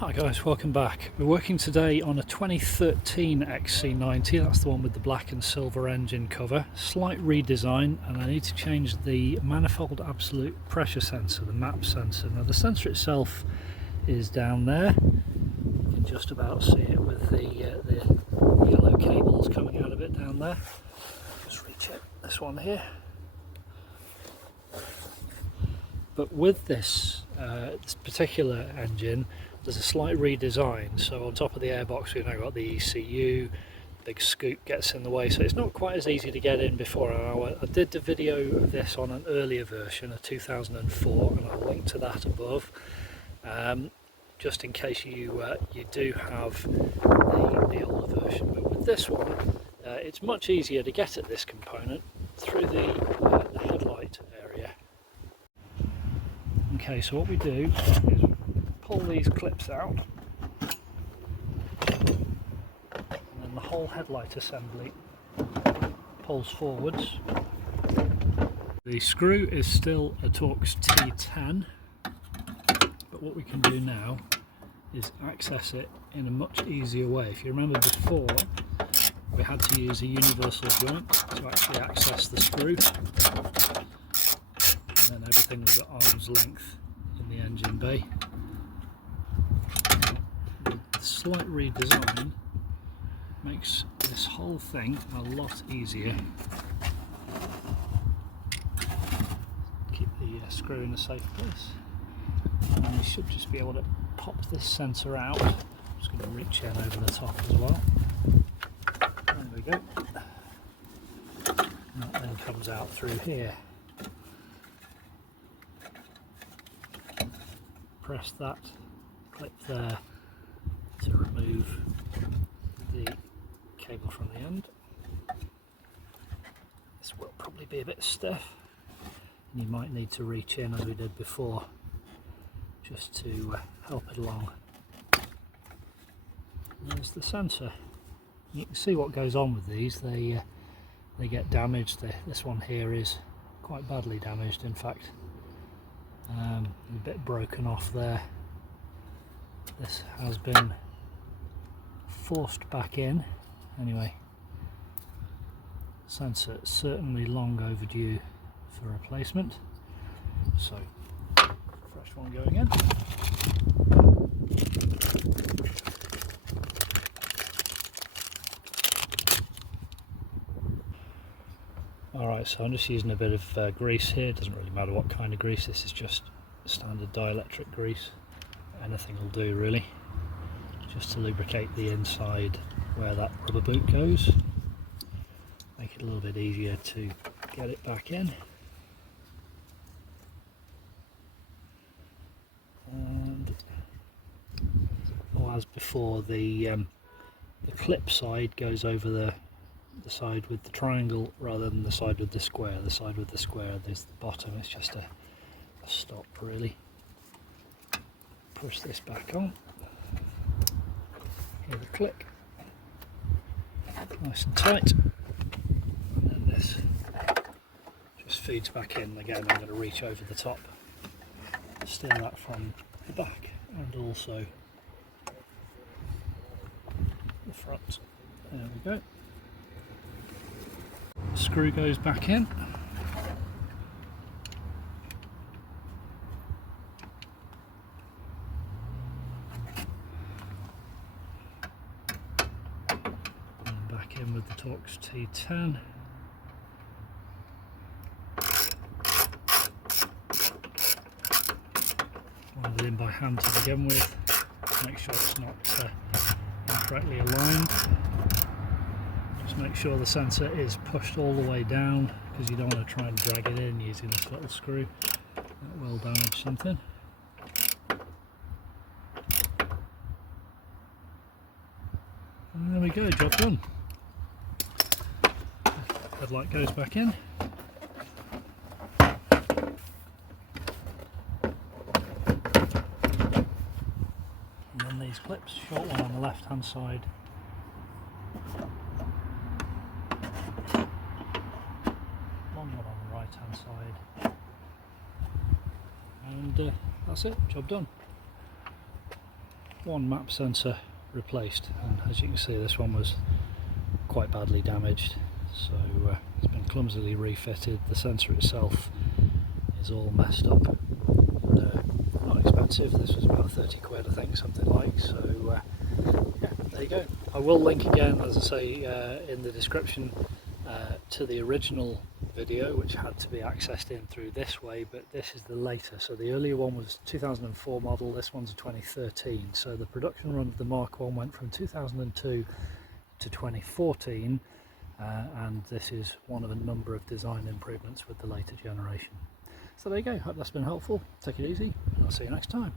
Hi guys, welcome back. We're working today on a 2013 XC90, that's the one with the black and silver engine cover. Slight redesign, and I need to change the manifold absolute pressure sensor, the MAP sensor. Now the sensor itself is down there. You can just about see it with the yellow cables coming out of it down there. Just recheck this one here. But with this particular engine, there's a slight redesign. So on top of the airbox we've now got the ECU, big scoop gets in the way, so it's not quite as easy to get in before. I did the video of this on an earlier version, a 2004, and I'll link to that above, just in case you do have the older version. But with this one, it's much easier to get at this component through the headlight area. Okay, so what we do is pull these clips out, and then the whole headlight assembly pulls forwards. The screw is still a Torx T10, but what we can do now is access it in a much easier way. If you remember before, we had to use a universal joint to actually access the screw, and then everything was at arm's length in the engine bay. The slight redesign makes this whole thing a lot easier. Keep the screw in a safe place, and you should just be able to pop this sensor out. I'm just going to reach in over the top as well. There we go. And that then comes out through here. Press that clip there to remove the cable from the end. This will probably be a bit stiff, and you might need to reach in as we did before just to help it along. There's the sensor. You can see what goes on with these. They get damaged. This one here is quite badly damaged, in fact. A bit broken off there. This has been forced back in. Anyway, sensor certainly long overdue for replacement. So, fresh one going in. Alright, so I'm just using a bit of grease here. It doesn't really matter what kind of grease, this is just standard dielectric grease. Anything will do really, just to lubricate the inside where that rubber boot goes. Make it a little bit easier to get it back in. And as before, the clip side goes over the side with the triangle rather than the side with the square. The side with the square, there's the bottom, it's just a stop really. Push this back on, hear the click, nice and tight, and then this just feeds back in. Again, I'm going to reach over the top, steer that from the back and also the front. There we go. Screw goes back in. And back in with the Torx T10. Wind it in by hand to begin with. Make sure it's not incorrectly aligned. Just make sure the sensor is pushed all the way down, because you don't want to try and drag it in using this little screw. That will damage something. And there we go, job done. Headlight goes back in. And then these clips, short one on the left hand side, long one on the right hand side, and that's it, job done. one map sensor replaced, and as you can see this one was quite badly damaged, so it's been clumsily refitted. The sensor itself is all messed up, and not expensive. This was about 30 quid I think, something like, so yeah, there you go. I will link again, as I say, in the description to the original video, which had to be accessed in through this way, but this is the later. So the earlier one was 2004 model, this one's a 2013, so the production run of the Mk1 went from 2002 to 2014, and this is one of a number of design improvements with the later generation. So there you go, hope that's been helpful. Take it easy, and I'll see you next time.